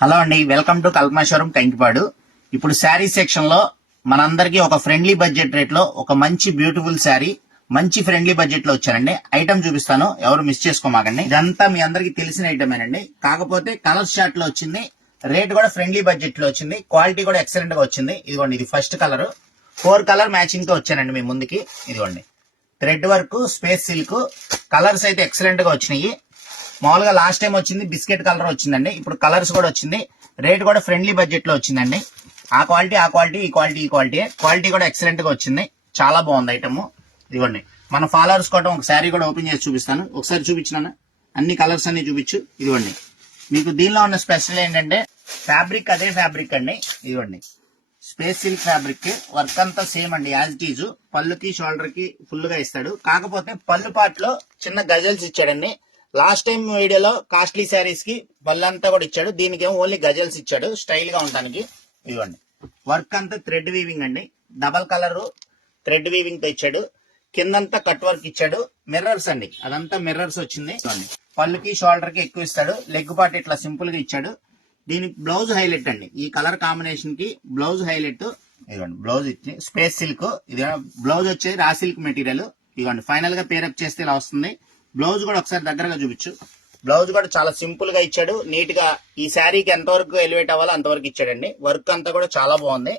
Hello అండి, welcome to కల్పనాశ్వరం Kankipadu. ఇప్పుడు sari section లో మనందరికి ఒక ఫ్రెండ్లీ బడ్జెట్ రేట్ లో ఒక మంచి బ్యూటిఫుల్ శారీ మంచి ఫ్రెండ్లీ బడ్జెట్ లో వచ్చారండి. ఐటమ్ చూపిస్తాను, ఎవరు మిస్ చేసుకోమాకండి. ఇదంతా మీ అందరికి తెలిసిన ఐటమేనండి, కాకపోతే కలర్ షార్ట్ లో వచ్చింది, రేట్ కూడా ఫ్రెండ్లీ బడ్జెట్ లో వచ్చింది, క్వాలిటీ కూడా ఎక్సలెంట్ గా వచ్చింది. ఇదిగోండి, ఇది ఫస్ట్ కలర్, 4 కలర్ మ్యాచింగ్ తో వచ్చానండి మీ ముందుకి. ఇదిగోండి, thread work, space silk, colours అయితే ఎక్సలెంట్ గా వచ్చినాయి. మామూలుగా లాస్ట్ టైం వచ్చింది బిస్కెట్ కలర్ వచ్చిందండి, ఇప్పుడు కలర్స్ కూడా వచ్చింది, రేట్ కూడా ఫ్రెండ్లీ బడ్జెట్ లో వచ్చిందండి. ఆ క్వాలిటీ ఈ క్వాలిటీ కూడా ఎక్సలెంట్ గా వచ్చింది, చాలా బాగుంది ఐటమ్. ఇదిగోండి, మన ఫాలోవర్స్ కోసం ఒక శారీ కూడా ఓపెన్ చేసి చూపిస్తాను. ఒకసారి చూపించినాను, అన్ని కలర్స్ అన్ని చూపించు. ఇదిగోండి, మీకు దీనిలో ఉన్న స్పెషల్ ఏంటంటే ఫ్యాబ్రిక్ అదే ఫ్యాబ్రిక్ అండి. ఇదిగోండి, స్పేస్ సిల్క్ ఫ్యాబ్రిక్, వర్క్ అంతా సేమ్ అండి, యాజ్ ఇట్ ఈజ్. పళ్ళుకి షోల్డర్ కి ఫుల్ గా ఇస్తాడు, కాకపోతే పళ్ళు పార్ట్ లో చిన్న గజల్స్ ఇచ్చాడండి. లాస్ట్ టైం వీడియోలో కాస్ట్లీ శారీస్ కి పళ్ళంతా కూడా ఇచ్చాడు, దీనికి ఏమో ఓన్లీ గజల్స్ ఇచ్చాడు స్టైల్ గా ఉండడానికి. ఇదిగోండి, వర్క్ అంతా థ్రెడ్ వీవింగ్ అండి, డబల్ కలర్ థ్రెడ్ వీవింగ్ తో ఇచ్చాడు. కిందంతా కట్ వర్క్ ఇచ్చాడు, మిర్రర్స్ అండి, అదంతా మిర్రర్స్ వచ్చింది. పళ్ళుకి షోల్డర్ కి ఎక్కువ ఇస్తాడు, లెగ్ పార్ట్ ఇట్లా సింపుల్ గా ఇచ్చాడు. దీనికి బ్లౌజ్ హైలైట్ అండి, ఈ కలర్ కాంబినేషన్ కి బ్లౌజ్ హైలైట్. ఇదిగోండి, బ్లౌజ్ ఇచ్చి స్పేస్ సిల్క్, ఇది బ్లౌజ్ వచ్చేది రా సిల్క్ మెటీరియల్. ఇదిగోండి, ఫైనల్ గా పేరప్ చేస్తే ఇలా వస్తుంది. బ్లౌజ్ కూడా ఒకసారి దగ్గరగా చూపించు. బ్లౌజ్ కూడా చాలా సింపుల్ గా ఇచ్చాడు, నీట్ గా. ఈ శారీకి ఎంతవరకు ఎలివేట్ అవ్వాలో అంతవరకు ఇచ్చాడండి. వర్క్ అంతా కూడా చాలా బాగుంది.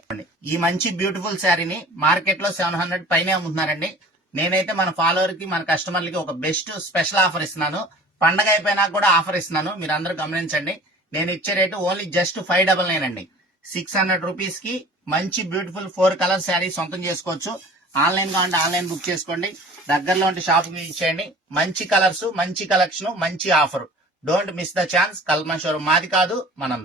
ఈ మంచి బ్యూటిఫుల్ శారీని మార్కెట్ లో 700 పైనే అమ్ముతున్నారండి. నేనైతే మన ఫాలోవర్ కి, మన కస్టమర్లకి ఒక బెస్ట్ స్పెషల్ ఆఫర్ ఇస్తున్నాను. పండగ అయిపోయినా కూడా ఆఫర్ ఇస్తున్నాను, మీరు అందరూ గమనించండి. నేను ఇచ్చే రేటు ఓన్లీ జస్ట్ 599 అండి. 600 రూపీస్ కి మంచి బ్యూటిఫుల్ 4 కలర్ శారీ సొంతం చేసుకోవచ్చు. ఆన్లైన్ కావాలంటే ఆన్లైన్ బుక్ చేసుకోండి, దగ్గరలో ఉంటే షాప్ ఇచ్చేయండి. మంచి కలర్స్, మంచి కలెక్షన్, మంచి offer. Don't miss the chance. కల్పనాశ్వరం మాది కాదు, మనందరం.